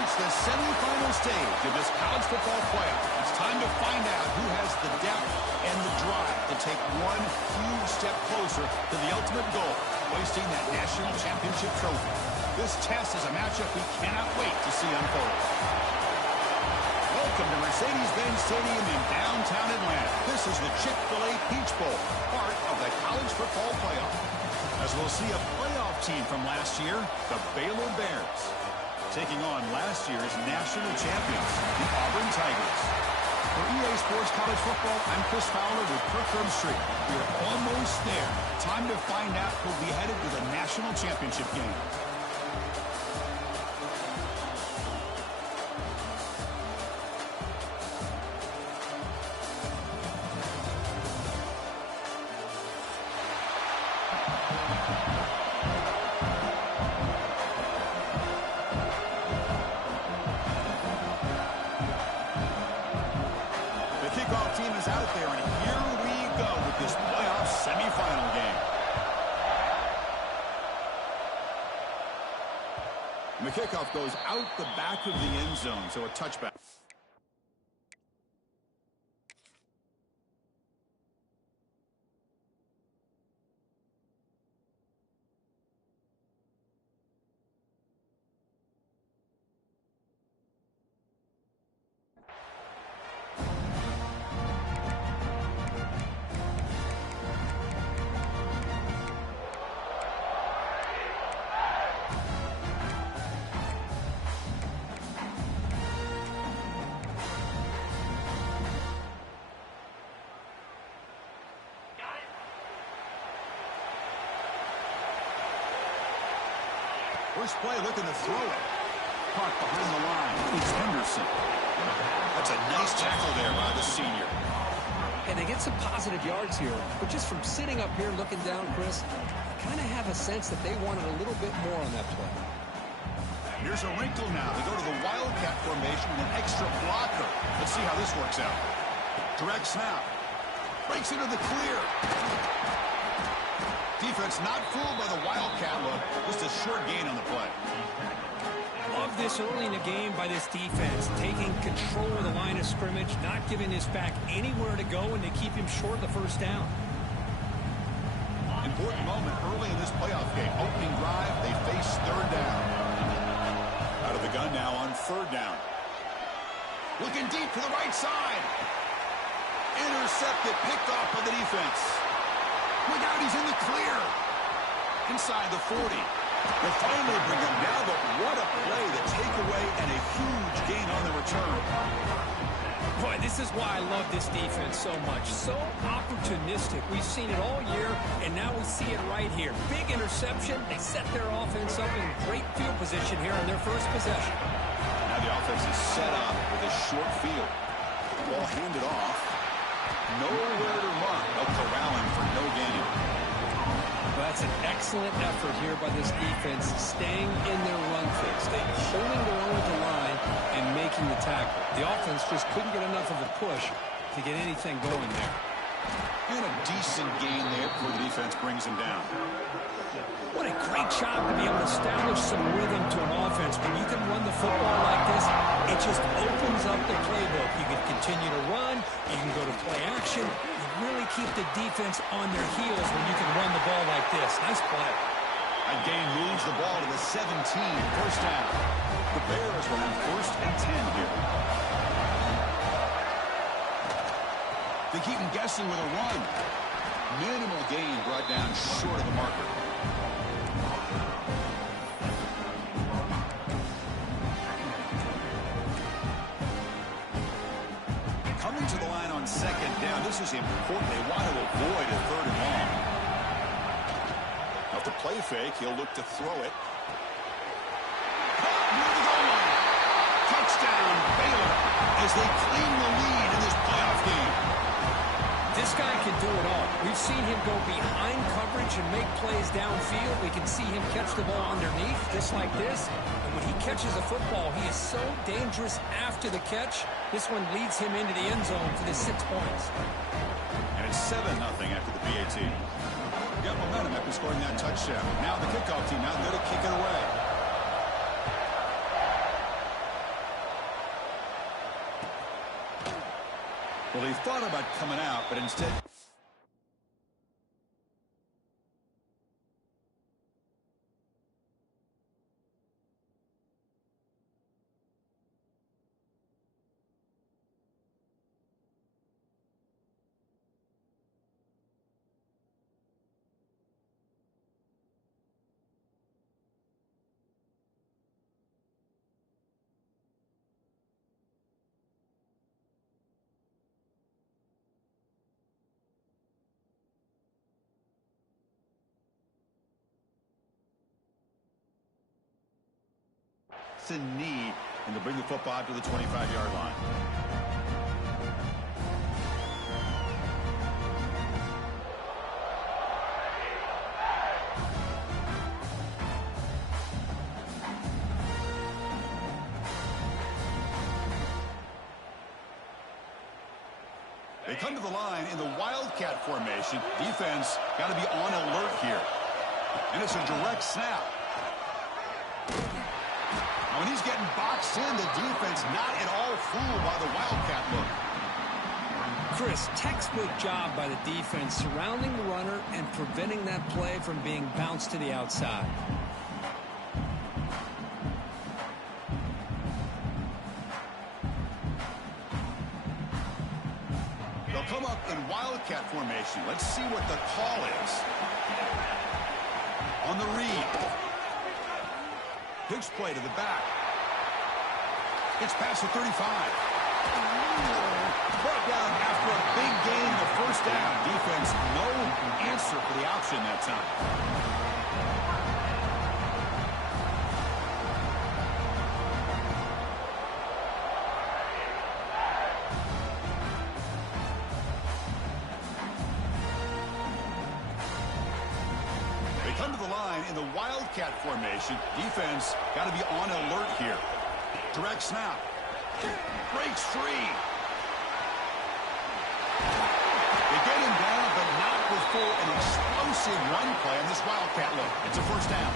reached the semifinal stage of this college football playoff. It's time to find out who has the depth and the drive to take one huge step closer to the ultimate goal, hoisting that national championship trophy. This test is a matchup we cannot wait to see unfold. Welcome to Mercedes-Benz Stadium in downtown Atlanta. This is the Chick-fil-A Peach Bowl, part of the college football playoff. As we'll see a playoff team from last year, the Baylor Bears, taking on last year's national champions, the Auburn Tigers. For EA Sports College Football, I'm Chris Fowler with Kirk Herbstreit. We're almost there. Time to find out who'll be headed to the national championship game. Team is out there, and here we go with this playoff semifinal game. And the kickoff goes out the back of the end zone, so a touchback. First play looking to throw it. Caught behind the line. It's Henderson. That's a nice tackle there by the senior. And they get some positive yards here. But just from sitting up here looking down, Chris, I kind of have a sense that they wanted a little bit more on that play. Here's a wrinkle now. They go to the Wildcat formation with an extra blocker. Let's see how this works out. Direct snap. Breaks into the clear. Defense not fooled by the Wildcat look. Just a short gain on the play. Love this early in the game by this defense. Taking control of the line of scrimmage, not giving this back anywhere to go, and they keep him short of the first down. Important moment early in this playoff game. Opening drive, they face third down. Out of the gun now on third down. Looking deep to the right side. Intercepted, picked off by the defense. Look out, he's in the clear. Inside the 40. They'll finally bring him down, but what a play, the takeaway, and a huge gain on the return. Boy, this is why I love this defense so much. So opportunistic. We've seen it all year, and now we see it right here. Big interception. They set their offense up in great field position here on their first possession. Now the offense is set up with a short field. Ball handed off. Nowhere to run. No corralling for no gain. Well, that's an excellent effort here by this defense, staying in their run fix. They're holding their own at the line and making the tackle. The offense just couldn't get enough of a push to get anything going there. And a decent gain there before the defense brings him down. What a great job to be able to establish some rhythm to an offense. When you can run the football like this, it just opens up the playbook. You can continue to run. You can go to play action. You really keep the defense on their heels when you can run the ball like this. Nice play. That gain moves the ball to the 17. First down. The Bears will have first and 10 here. They keep him guessing with a run. Minimal gain brought down short of the marker. Coming to the line on second down. This is important. They want to avoid a third and long. After play fake, he'll look to throw it. Caught near the goal line. Touchdown, Baylor, as they claim the lead in this playoff game. This guy can do it all. We've seen him go behind coverage and make plays downfield. We can see him catch the ball underneath, just like this. And when he catches a football, he is so dangerous after the catch. This one leads him into the end zone for the 6 points. And it's 7-0 after the PAT. Got momentum after scoring that touchdown. Now the kickoff team out there to kick it away. Well, he thought about coming out, but instead... knee, and to bring the football out to the 25-yard line. They come to the line in the Wildcat formation. Defense got to be on alert here. And it's a direct snap. When he's getting boxed in, the defense not at all fooled by the Wildcat look. Chris, textbook job by the defense surrounding the runner and preventing that play from being bounced to the outside. They'll come up in Wildcat formation. Let's see what the call is. On the read. Pitch play to the back. It's past the 35. Brought down after a big gain, the first down. Defense, no answer for the option that time. They come to the line in the Wildcat formation. Defense got to be on alert here. Direct snap. Breaks free. They get him down, but not before an explosive run play on this Wildcat look. It's a first down.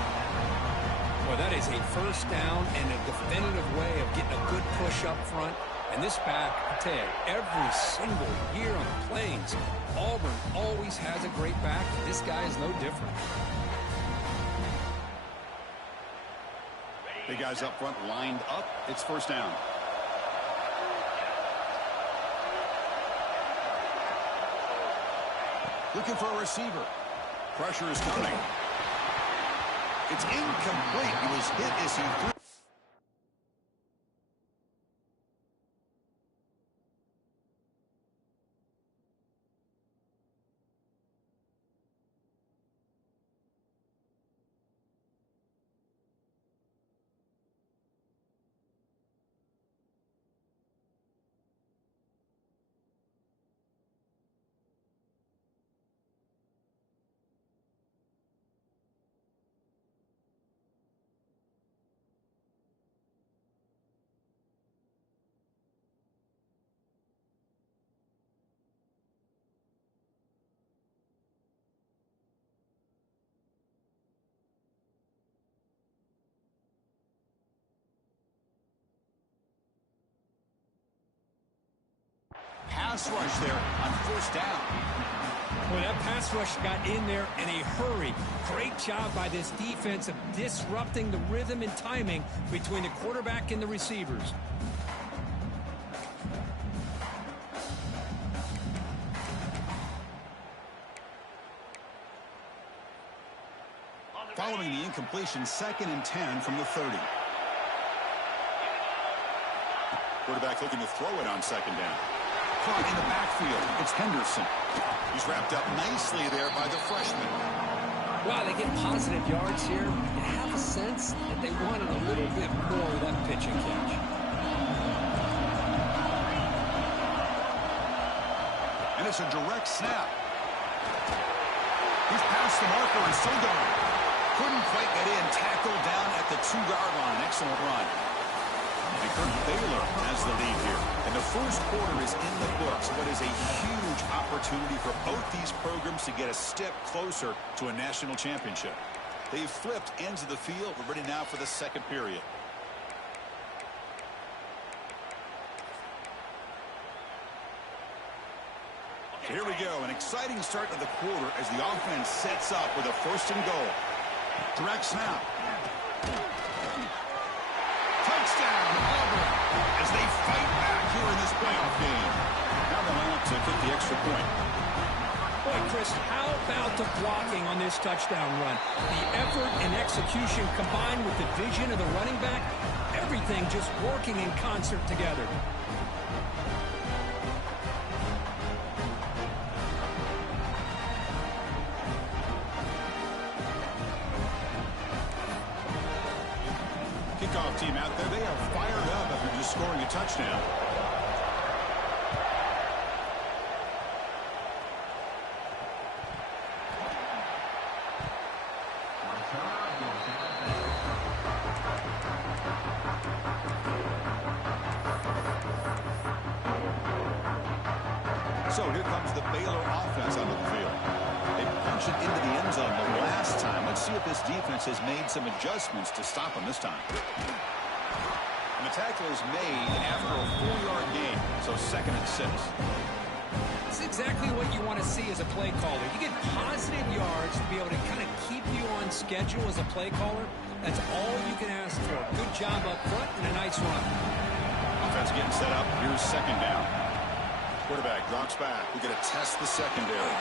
Well, that is a first down and a definitive way of getting a good push up front. And this back, I tell you, every single year on the Plains, Auburn always has a great back, and this guy is no different. The guys up front lined up. It's first down. Looking for a receiver. Pressure is coming. It's incomplete. He was hit as he threw. Pass rush there on first down. Well, that pass rush got in there in a hurry. Great job by this defense of disrupting the rhythm and timing between the quarterback and the receivers. Following the incompletion, 2nd and 10 from the 30. Quarterback looking to throw it on 2nd down. Caught in the backfield. It's Henderson. He's wrapped up nicely there by the freshman. Wow, they get positive yards here. You have a sense that they wanted a little bit more of that pitch and catch. And it's a direct snap. He's past the marker and so gone. Couldn't quite get in. Tackled down at the 2-yard line. Excellent run. And Kirk Baylor has the lead here. And the first quarter is in the books. What is a huge opportunity for both these programs to get a step closer to a national championship. They've flipped ends of the field. We're ready now for the second period. Here we go, an exciting start to the quarter as the offense sets up with a 1st and goal. Direct snap. Touchdown, Auburn, as they fight back here in this playoff game. Now they'll have to kick the extra point. Boy, Chris, how about the blocking on this touchdown run? The effort and execution combined with the vision of the running back, everything just working in concert together. Kickoff team out there, they are fired up after just scoring a touchdown. So here comes the Baylor offense onto the field. They punch it into the end zone the last time. Let's see if this defense has made some adjustments to stop them this time. And the tackle is made after a 4-yard gain, so 2nd and 6. It's exactly what you want to see as a play caller. You get positive yards to be able to kind of keep you on schedule as a play caller. That's all you can ask for. Good job up front and a nice run. Offense getting set up. Here's 2nd down. Quarterback drops back. We're going to test the secondary.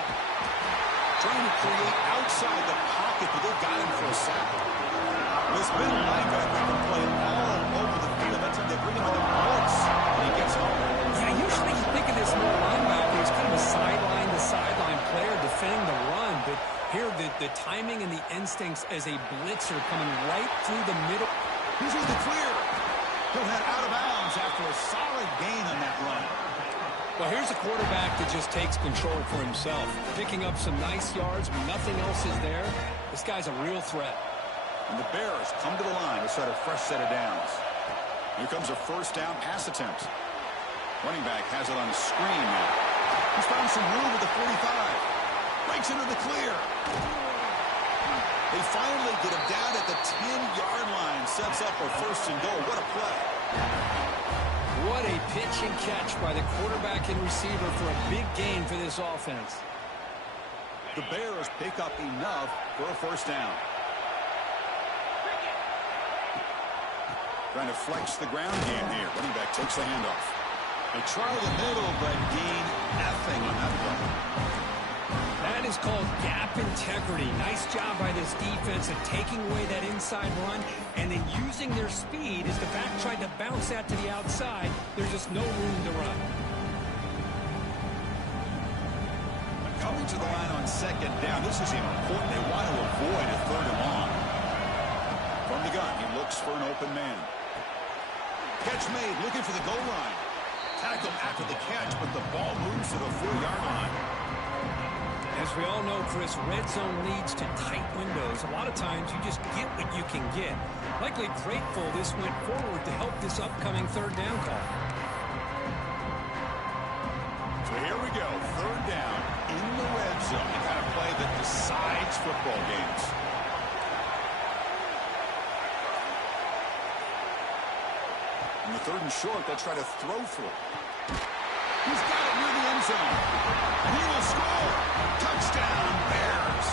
Trying to create outside the pocket, but they've got him for a sack. This middle linebacker can play all over the field. That's when they bring him on the blitz, and he gets home. Yeah, usually you think of this middle linebacker as kind of a sideline player defending the run, but here the timing and the instincts as a blitzer coming right through the middle. He's in the clear. He'll head out of bounds after a solid gain on that run. Well, here's a quarterback that just takes control for himself, picking up some nice yards when nothing else is there. This guy's a real threat. And the Bears come to the line to start a fresh set of downs. Here comes a 1st down pass attempt. Running back has it on the screen now. He's found some room with the 45. Breaks into the clear. They finally get him down at the 10-yard line. Sets up a 1st and goal. What a play. What a pitch and catch by the quarterback and receiver for a big gain for this offense. The Bears pick up enough for a 1st down. Trying to flex the ground game here. Running back takes the handoff. They try the middle, but gain nothing on that play. That is called gap integrity. Nice job by this defense of taking away that inside run and then using their speed as the back tried to bounce that to the outside. There's just no room to run. Coming to the line on 2nd down. This is important. They want to avoid a 3rd and long. From the gun, he looks for an open man. Catch made, looking for the goal line. Tackle after the catch, but the ball moves to the 4-yard line. As we all know, Chris, red zone leads to tight windows. A lot of times you just get what you can get. Likely grateful this went forward to help this upcoming 3rd down call. So here we go, 3rd down in the red zone. The kind of play that decides football games. In the 3rd and short, they'll try to throw for it. He's got it near the end zone. And he will score. Touchdown, Bears.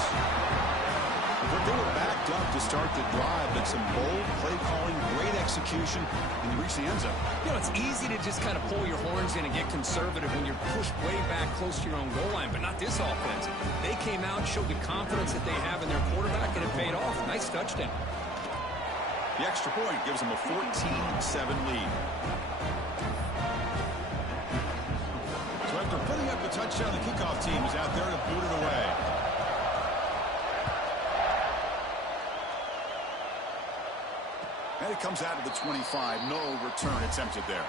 But they were backed up to start the drive, but some bold play calling, great execution, and you reach the end zone. You know, it's easy to just kind of pull your horns in and get conservative when you're pushed way back close to your own goal line, but not this offense. They came out, showed the confidence that they have in their quarterback, and it paid off. Nice touchdown. The extra point gives them a 14-7 lead. So after putting up the touchdown, the kickoff team is out there to boot it away. And it comes out of the 25. No return attempted there.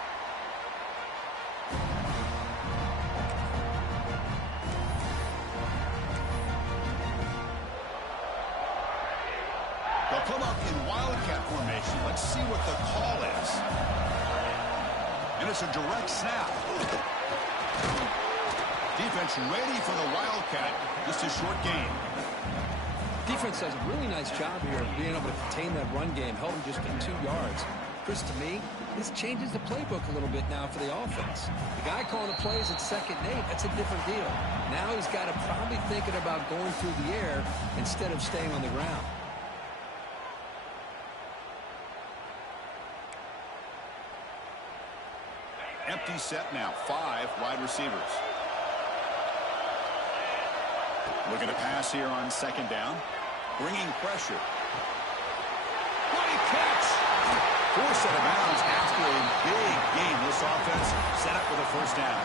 They'll come up in wildcat formation. Let's see what the call is. And it's a direct snap. Defense ready for the wildcat. Just a short gain. Defense does a really nice job here of being able to contain that run game. Held him just to 2 yards. Chris, to me, this changes the playbook a little bit now for the offense. The guy calling the plays at 2nd and 8, that's a different deal. Now he's got to probably thinking about going through the air instead of staying on the ground. Empty set now. 5 wide receivers. Looking to pass here on 2nd down. Bringing pressure. Great catch! Forced out of bounds after a big game. This offense set up with a 1st down.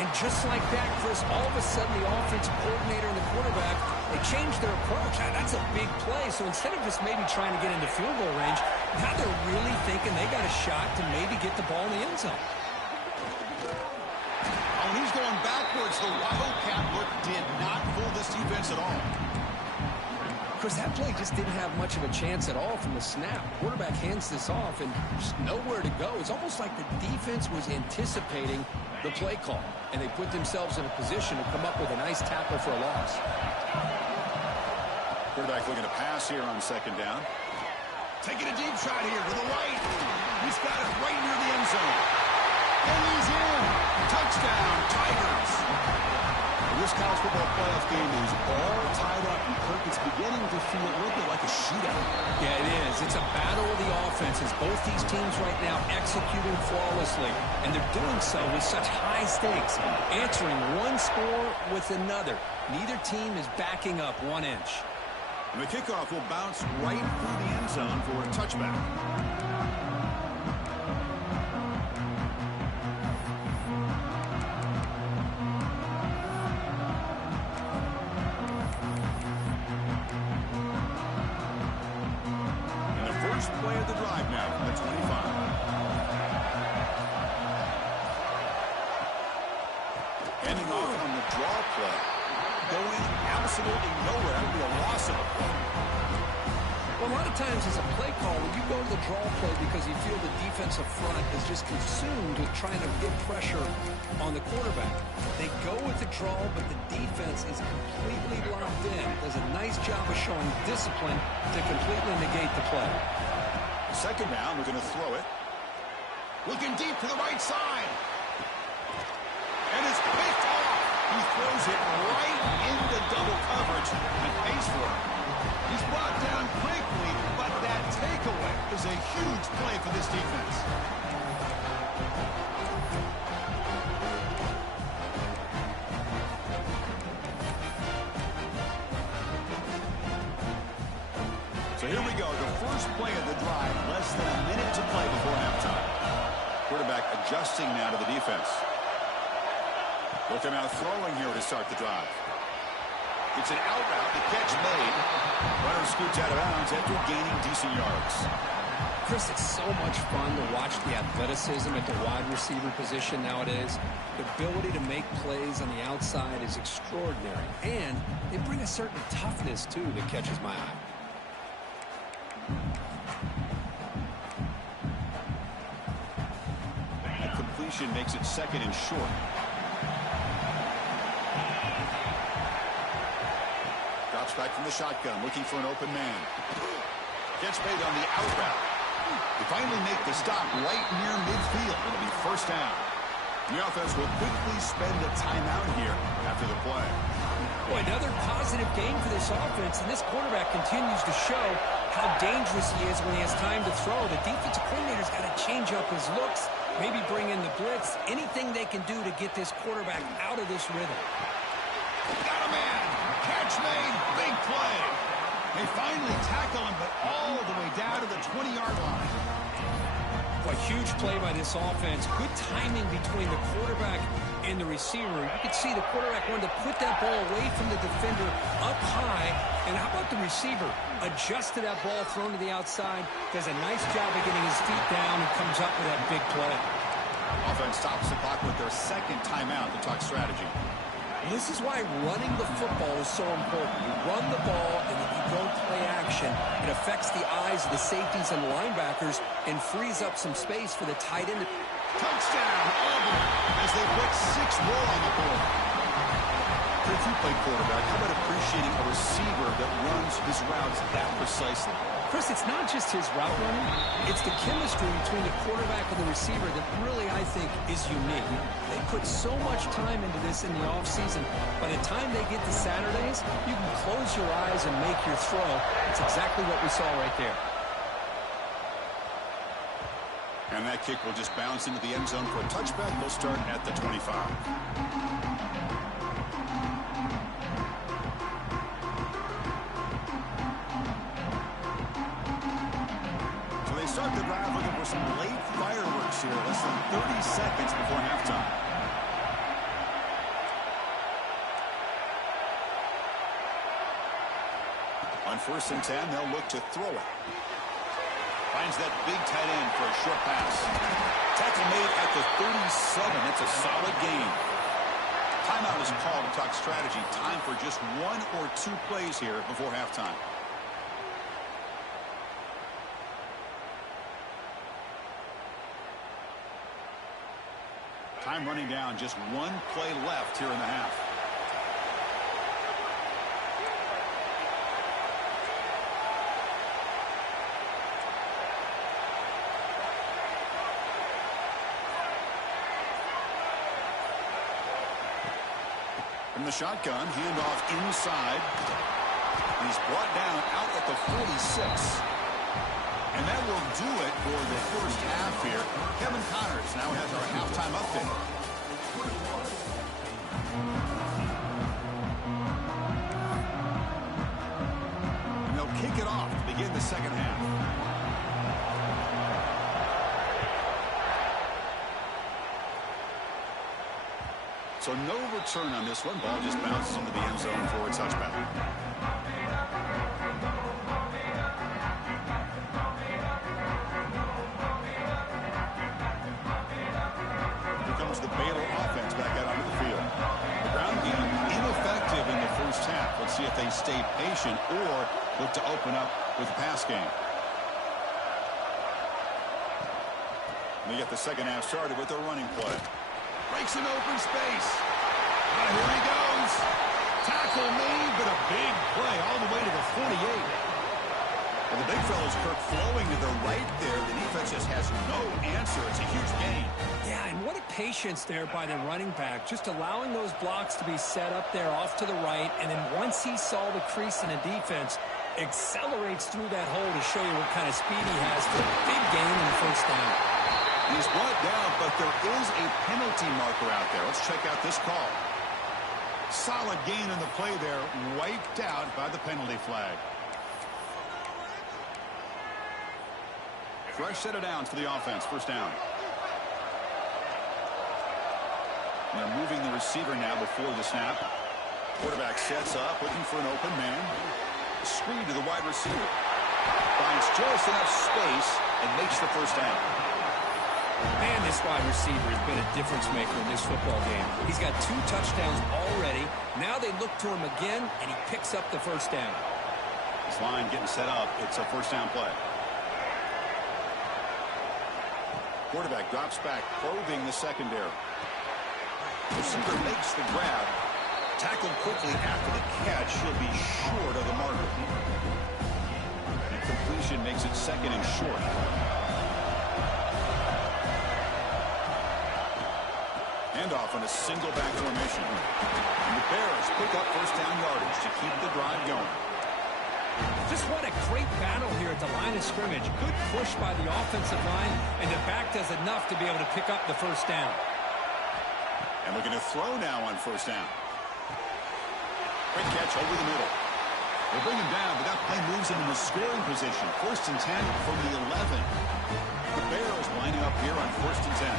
And just like that, Chris, all of a sudden the offensive coordinator and the quarterback, they changed their approach. Now, that's a big play. So instead of just maybe trying to get into field goal range, now they're really thinking they got a shot to maybe get the ball in the end zone. Oh, and he's going backwards. The Wildcat look did not fool this defense at all. Chris, that play just didn't have much of a chance at all from the snap. Quarterback hands this off and just nowhere to go. It's almost like the defense was anticipating the play call, and they put themselves in a position to come up with a nice tackle for a loss. Quarterback looking to pass here on 2nd down. Taking a deep shot here to the right. He's got it right near the end zone. And he's in. Touchdown, Tigers. This college football playoff game is all tied up, and Kirk, it's beginning to feel a little bit like a shootout. Yeah, it is. It's a battle of the offenses. Both these teams right now executing flawlessly, and they're doing so with such high stakes, answering one score with another. Neither team is backing up 1 inch. And the kickoff will bounce right through the end zone for a touchback. Play of the drive now from the 25. Ending off on the draw play. Going absolutely nowhere. That would be a loss of a play. Well, a lot of times as a play caller, you go to the draw play because you feel the defensive front is just consumed with trying to get pressure on the quarterback. They go with the draw, but the defense is completely locked in. Does a nice job of showing discipline to completely negate the play. 2nd down, we're going to throw it. Looking deep to the right side. And it's picked off. He throws it right into double coverage and pays for it. He's brought down quickly, but that takeaway is a huge play for this defense. So here we go, the first play of the drive, less than a minute to play before halftime. Quarterback adjusting now to the defense. Looking out throwing here to start the drive. It's an out route, the catch made. Runner scoots out of bounds after gaining decent yards. Chris, it's so much fun to watch the athleticism at the wide receiver position nowadays. The ability to make plays on the outside is extraordinary. And they bring a certain toughness, too, that catches my eye. That completion makes it 2nd and short. Drops back from the shotgun, looking for an open man. Gets made on the out route. They finally make the stop right near midfield. It'll be 1st down. The offense will quickly spend a timeout here after the play. Boy, another positive game for this offense, and this quarterback continues to show how dangerous he is when he has time to throw. The defensive coordinator's got to change up his looks, maybe bring in the blitz, anything they can do to get this quarterback out of this rhythm. Got a man. Catch made. Big play. They finally tackle him, but all the way down to the 20-yard line. A huge play by this offense. Good timing between the quarterback and the receiver. You could see the quarterback wanted to put that ball away from the defender up high. And how about the receiver? Adjusted that ball, thrown to the outside. Does a nice job of getting his feet down and comes up with that big play. Offense stops the clock with their 2nd timeout to talk strategy. This is why running the football is so important. You run the ball, and if you don't play action, it affects the eyes of the safeties and linebackers and frees up some space for the tight end. Touchdown, Auburn, as they put 6 more on the board. If you play quarterback, how about appreciating a receiver that runs his routes that precisely? Chris, it's not just his route running. It's the chemistry between the quarterback and the receiver that really, I think, is unique. They put so much time into this in the offseason. By the time they get to Saturdays, you can close your eyes and make your throw. It's exactly what we saw right there. And that kick will just bounce into the end zone for a touchback. They'll start at the 25. Start the drive looking for some late fireworks here. Less than 30 seconds before halftime. On 1st and 10, they'll look to throw it. Finds that big tight end for a short pass. Tackle made at the 37. That's a solid gain. Timeout is called to talk strategy. Time for just 1 or 2 plays here before halftime. Time running down, just 1 play left here in the half. From the shotgun, handoff inside. He's brought down out at the 46. And that will do it for the first half here. Kevin Connors now has our halftime update. And they'll kick it off to begin the second half. So no return on this one. Ball just bounces into the end zone for a touchback. The Baylor offense back out onto the field. The ground game ineffective in the first half. Let's see if they stay patient or look to open up with a pass game. And they get the second half started with a running play. Breaks an open space. Here he goes. Tackle made, but a big play all the way to the 48. And the big fella's Kirk flowing to the right there. The defense just has no answer. It's a huge gain. Yeah, and what a patience there by the running back. Just allowing those blocks to be set up there off to the right. And then once he saw the crease in the defense, accelerates through that hole to show you what kind of speed he has for a big gain in the first down. He's brought down, but there is a penalty marker out there. Let's check out this call. Solid gain in the play there. Wiped out by the penalty flag. Fresh set of downs for the offense. First down. And they're moving the receiver now before the snap. Quarterback sets up, looking for an open man. Screen to the wide receiver. Finds just enough space and makes the first down. Man, this wide receiver has been a difference maker in this football game. He's got 2 touchdowns already. Now they look to him again, and he picks up the first down. This line getting set up. It's a first down play. Quarterback drops back, probing the secondary. Receiver makes the grab. Tackled quickly after the catch. He'll be short of the marker. And completion makes it second and short. Handoff on a single back formation. And the Bears pick up first down yardage to keep the drive going. Just what a great battle here at the line of scrimmage. Good push by the offensive line, and the back does enough to be able to pick up the first down. And looking to throw now on first down. Great catch over the middle. They bring him down, but that play moves him into scoring position. First and 10 from the 11. The Bears lining up here on first and 10.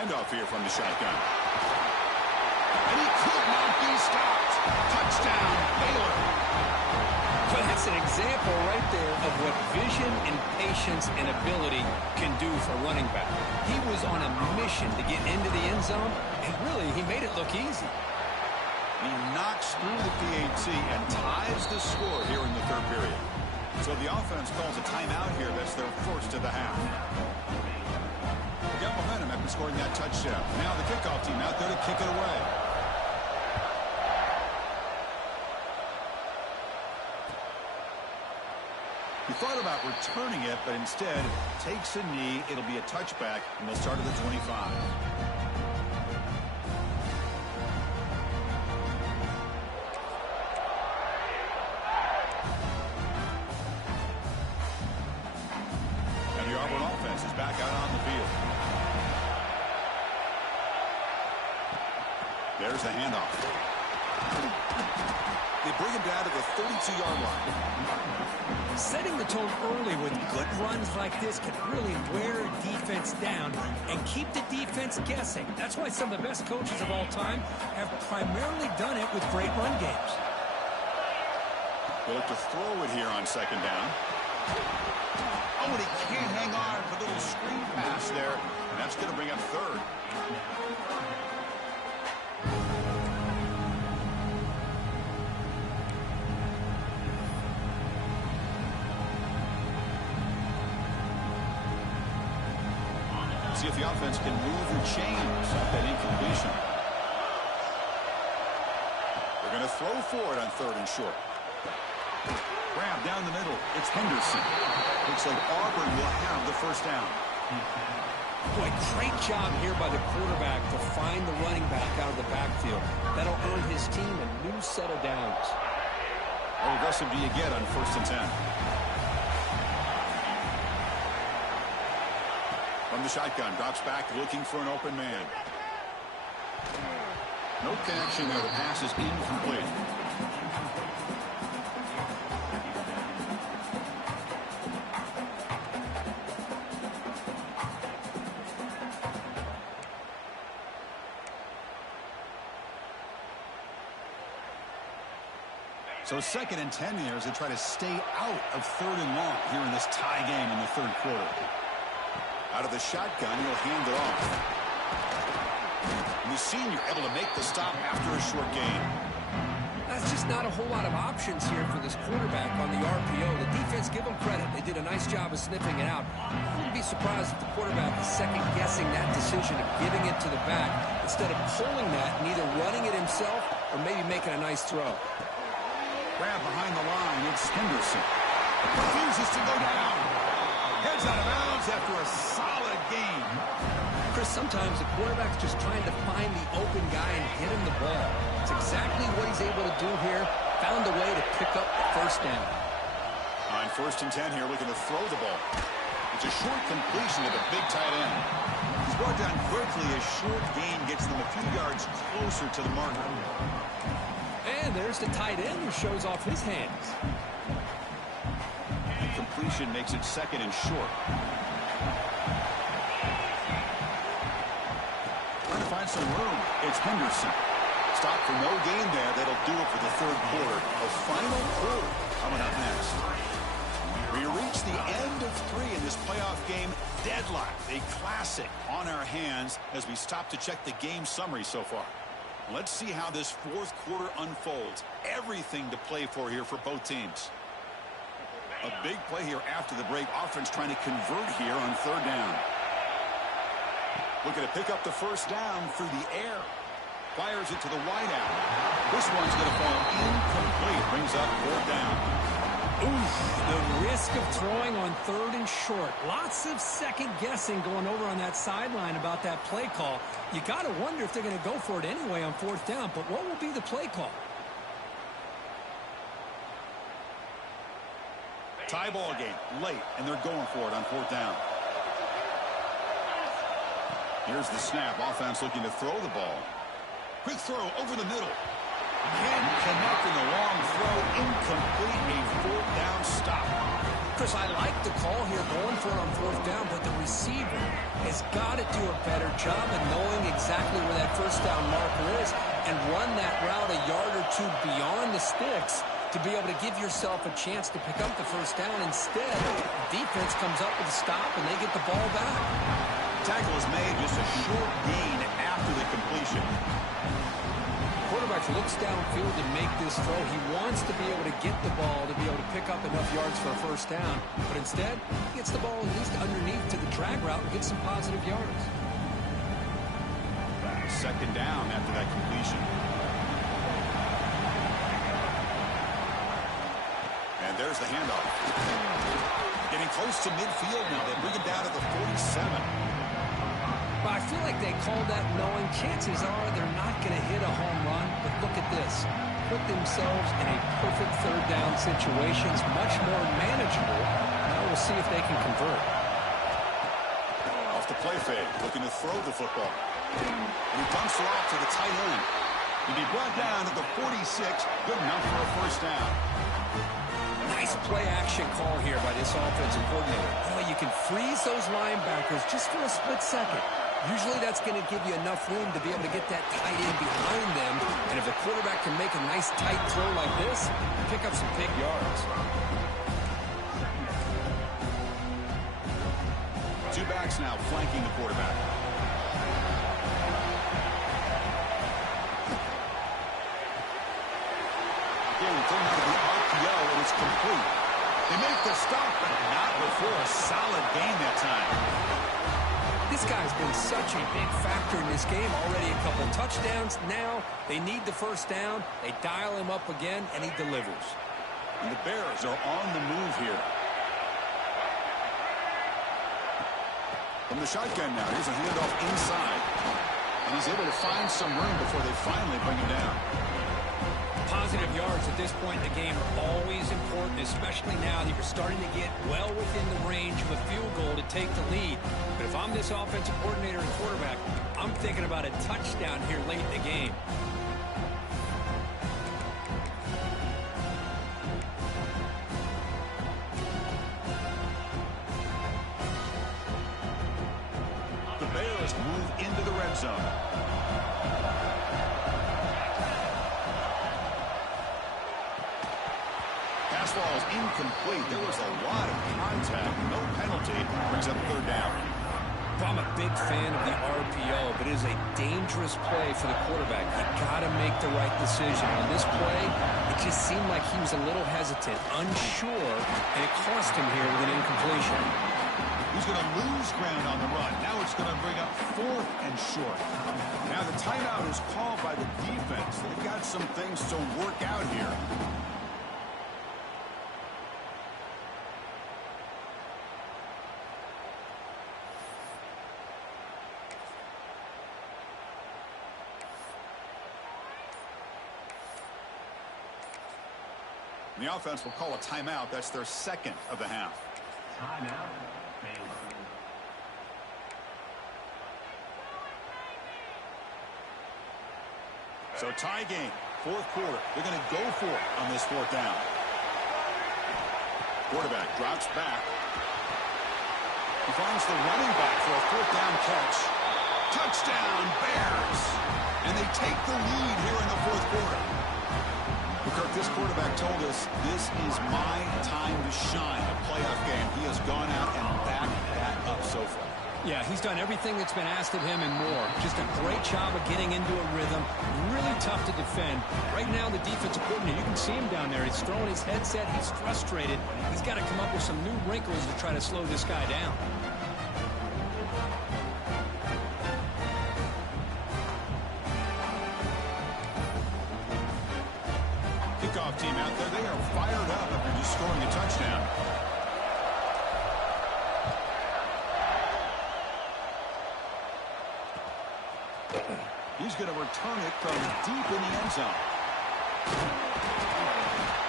Handoff here from the shotgun. And he could not be stopped. Touchdown, Baylor. Well, that's an example right there of what vision and patience and ability can do for a running back. He was on a mission to get into the end zone, and really, he made it look easy. He knocks through the PAT and ties the score here in the third period. So the offense calls a timeout here. That's their first of the half. They got momentum after scoring that touchdown. Now the kickoff team out there to kick it away. He thought about returning it, but instead takes a knee. It'll be a touchback, and they'll start at the 25. And the Auburn offense is back out on the field. There's the handoff. They bring him down to the 32-yard line. Setting the tone early with good runs like this can really wear a defense down and keep the defense guessing. That's why some of the best coaches of all time have primarily done it with great run games. They look to throw it here on second down. Oh, and he can't hang on for the little screen pass there. And that's going to bring up third. See if the offense can move or change off that incompletion. They're going to throw for it on third and short. Grab down the middle. It's Henderson. Looks like Auburn will have the first down. Boy, great job here by the quarterback to find the running back out of the backfield. That'll earn his team a new set of downs. How aggressive do you get on 1st and 10? From the shotgun, drops back, looking for an open man. No connection there. The pass is incomplete. So 2nd and 10 here as they try to stay out of 3rd and long here in this tie game in the 3rd quarter. Out of the shotgun, he'll hand it off. And the senior able to make the stop after a short gain. That's just not a whole lot of options here for this quarterback on the RPO. The defense, give them credit. They did a nice job of sniffing it out. I wouldn't be surprised if the quarterback is second-guessing that decision of giving it to the back instead of pulling that and either running it himself or maybe making a nice throw. Grab behind the line. It's Henderson. Refuses to go down. Heads out of bounds after a solid gain. Chris, sometimes the quarterback's just trying to find the open guy and hit him the ball. It's exactly what he's able to do here. Found a way to pick up the first down. On 1st and 10 here, looking to throw the ball. It's a short completion to the big tight end. He's brought down quickly. A short gain gets them a few yards closer to the marker. And there's the tight end who shows off his hands. Completion makes it 2nd and short. Trying to find some room. It's Henderson. Stop for no gain there. That'll do it for the 3rd quarter. A final quarter coming up next. We reach the end of 3 in this playoff game. Deadlocked. A classic on our hands as we stop to check the game summary so far. Let's see how this 4th quarter unfolds. Everything to play for here for both teams. A big play here after the break. Offense trying to convert here on 3rd down. Looking to pick up the first down through the air. Fires it to the wideout. This one's going to fall incomplete. Brings up 4th down. Oof, the risk of throwing on 3rd and short. Lots of second guessing going over on that sideline about that play call. You got to wonder if they're going to go for it anyway on 4th down, but what will be the play call? Tie ball game late, and they're going for it on 4th down. Here's the snap. Offense looking to throw the ball. Quick throw over the middle. Can't connect in the long throw. Incomplete. A 4th down stop. Chris, I like the call here going for it on 4th down, but the receiver has got to do a better job of knowing exactly where that first down marker is and run that route a yard or two beyond the sticks to be able to give yourself a chance to pick up the first down. Instead, the defense comes up with a stop and they get the ball back. Tackle is made, just a short gain after the completion. Quarterback looks downfield to make this throw. He wants to be able to get the ball to be able to pick up enough yards for a first down. But instead, he gets the ball at least underneath to the drag route and gets some positive yards. 2nd down after that completion. And there's the handoff. Getting close to midfield now. They bring it down to the 47. Well, I feel like they called that knowing chances are they're not going to hit a home run. But look at this. Put themselves in a perfect third down situation. It's much more manageable. Now we'll see if they can convert. Off the play fake. Looking to throw the football. And he dumps it off to the tight end. He'll be brought down to the 46. Good enough for a first down. Nice play-action call here by this offensive coordinator. Oh, you can freeze those linebackers just for a split second. Usually that's going to give you enough room to be able to get that tight end behind them. And if the quarterback can make a nice tight throw like this, pick up some big yards. Two backs now flanking the quarterback. Again, thrown out of the RPO, and it's complete. They make the stop, but not before a solid gain that time. This guy's been such a big factor in this game. Already a couple touchdowns. Now they need the first down. They dial him up again, and he delivers. And the Bears are on the move here. From the shotgun now, here's a handoff inside. And he's able to find some room before they finally bring him down. Positive yards at this point in the game are always important, especially now that you're starting to get well within the range of a field goal to take the lead. But if I'm this offensive coordinator and quarterback, I'm thinking about a touchdown here late in the game. The Bears move into the red zone. Pass ball is incomplete. There was a lot of contact. No penalty. Brings up third down. I'm a big fan of the RPO, but it is a dangerous play for the quarterback. You got to make the right decision. On this play, it just seemed like he was a little hesitant, unsure, and it cost him here with an incompletion. He's going to lose ground on the run. Now it's going to bring up fourth and short. Now the timeout is called by the defense. They've got some things to work out here. The offense will call a timeout. That's their second of the half. Timeout. So tie game, fourth quarter. They're going to go for it on this fourth down. Quarterback drops back. He finds the running back for a fourth down catch. Touchdown, Bears! And they take the lead here in the fourth quarter. Kirk, this quarterback told us this is my time to shine, a playoff game. He has gone out and backed that up so far. Yeah, he's done everything that's been asked of him and more. Just a great job of getting into a rhythm. Really tough to defend. Right now, the defensive coordinator, you can see him down there. He's throwing his headset. He's frustrated. He's got to come up with some new wrinkles to try to slow this guy down. Kickoff team out there, they are fired up after just scoring a touchdown. He's going to return it from deep in the end zone.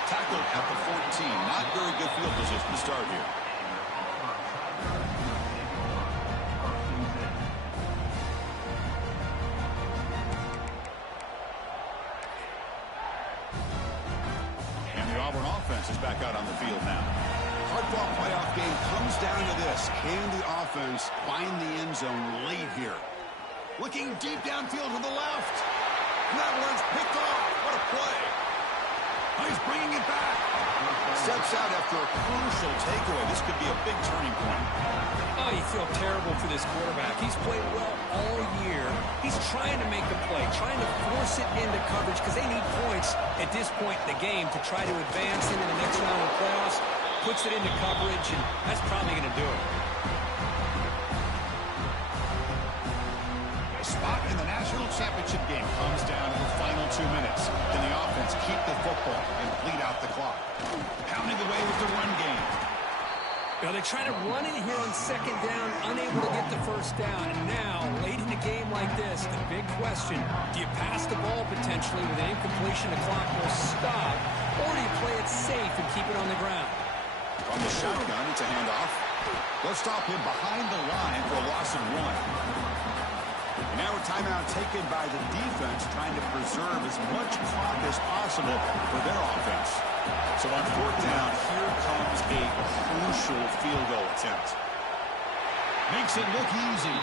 Tackled at the 14. Not very good field position to start here. And the Auburn offense is back out on the field now. Hardball playoff game comes down to this. Can the offense find the end zone late here? Looking deep downfield to the left. And that one's picked off. What a play. Oh, he's bringing it back. Steps out after a crucial takeaway. This could be a big turning point. Oh, you feel terrible for this quarterback. He's played well all year. He's trying to make a play, trying to force it into coverage because they need points at this point in the game to try to advance into the next round of the playoffs. Puts it into coverage, and that's probably going to do it. Spot in the national championship game comes down to the final 2 minutes. Can the offense keep the football and bleed out the clock? Pounding away with the run game. Well, they try to run it here on second down, unable to get the first down. And now, late in a game like this, the big question, do you pass the ball potentially with an incompletion? The clock will stop, or do you play it safe and keep it on the ground? From the shotgun, it's a handoff. They'll stop him behind the line for a loss of 1. And now a timeout taken by the defense, trying to preserve as much clock as possible for their offense. So on 4th down, here comes a crucial field goal attempt. Makes it look easy.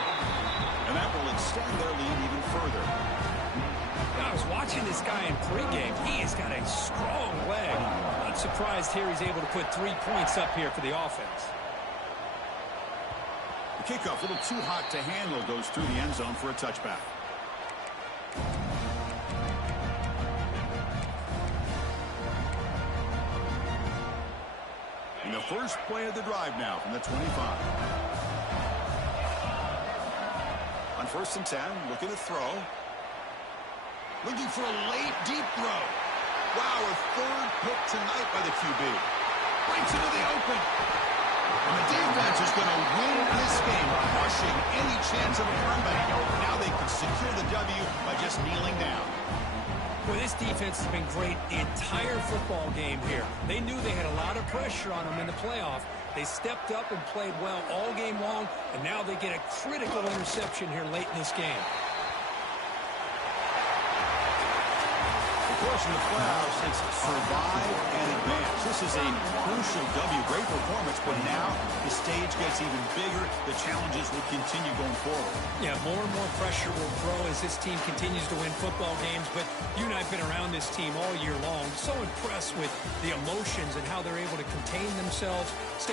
And that will extend their lead even further. I was watching this guy in pregame. He has got a strong leg. Not surprised here he's able to put 3 points up here for the offense. The kickoff, a little too hot to handle, goes through the end zone for a touchback. And the first play of the drive now from the 25. On 1st and 10, looking to throw. Looking for a late, deep throw. Wow, a 3rd pick tonight by the QB. Breaks into the open. And the defense is going to win this game, crushing any chance of a comeback. Now they can secure the W by just kneeling down. Well, this defense has been great the entire football game here. They knew they had a lot of pressure on them in the playoff. They stepped up and played well all game long, and now they get a critical interception here late in this game. Of course, in the playoffs, it's survive and advance. This is a crucial W. Great performance, but now the stage gets even bigger. The challenges will continue going forward. Yeah, more and more pressure will grow as this team continues to win football games, but you and I have been around this team all year long. So impressed with the emotions and how they're able to contain themselves, stay